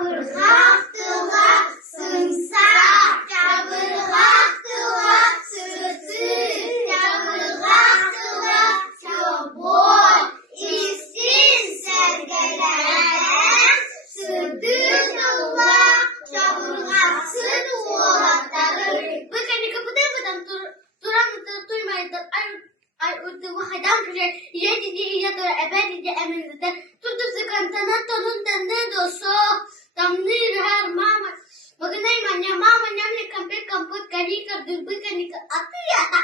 Çabırgaktılar, sımsak, çabırgaktılar, sığsız, çabırgaktılar, çabuk, işsiz sergeleyen, sığdırdılar, çabırgaksız oğlatları. Bakın kapıda duramıdır, duymayıdır, ay uyduğu haydan kışı, yedici yadır, ebedici eminlidir, tuttu sıkıntının tonun tenden dostu, damlır her mama, bakın ayman ya mama nyamle kamput kari kardın, bakın atıyata,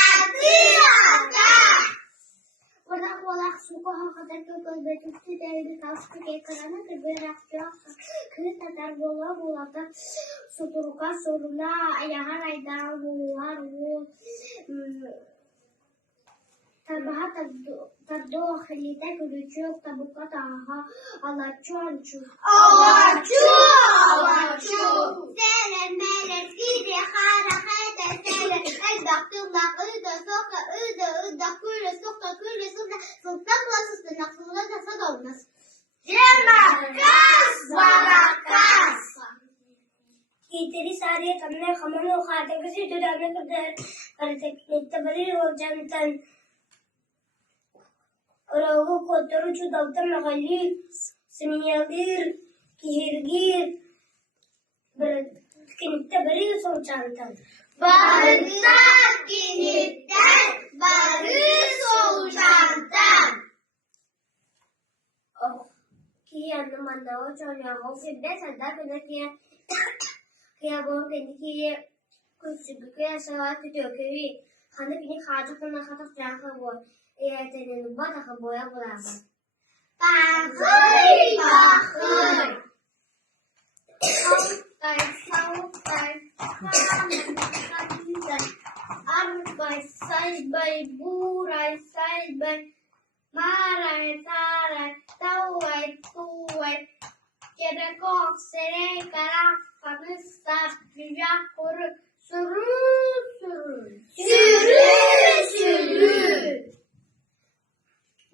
atıyata. Orada kolak suku hakikaten çok özbetimsi değerli tasdik ekranı kırbarak yoksa, kır tatar bola da, suturuka soruna, ayahar aydan bolar bu, Tabaha taddohilite kurucuk tabuka taha alaçonçu. Alaçu. Selen melek gidi harakete selen. El baktımlak ıda soka ıda kuyla soka sultan klasısı naksızına tasad olmaz. Cemakas barakas. इतनी सारी हमने खमन और खाते किसी जुदाने को दर करते इतबरी हो जनतन Rahu kotorucu davtan nagalil siniyagir kihirgir kinitte beri soğuçantan. Barıktan kinitten barı soğuçantan. Kiya namanda o çoğunluğa o fidde sadda kına kiya boğun kendi kiya kusubu kiya savat tutuyor kiya Hanı kini kağıcı kına katak canka boğun. Eğertenin bataka boya bulamaz. Bakır. Savukay, arbay, saybay, buray, saybay, maray, taray, tavay, tuvay, kerekok, serey, karak, fakıstar, rüya, kuru, sürü.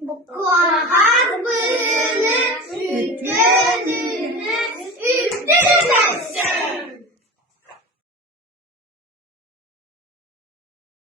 Bu kuahar bölü sütünü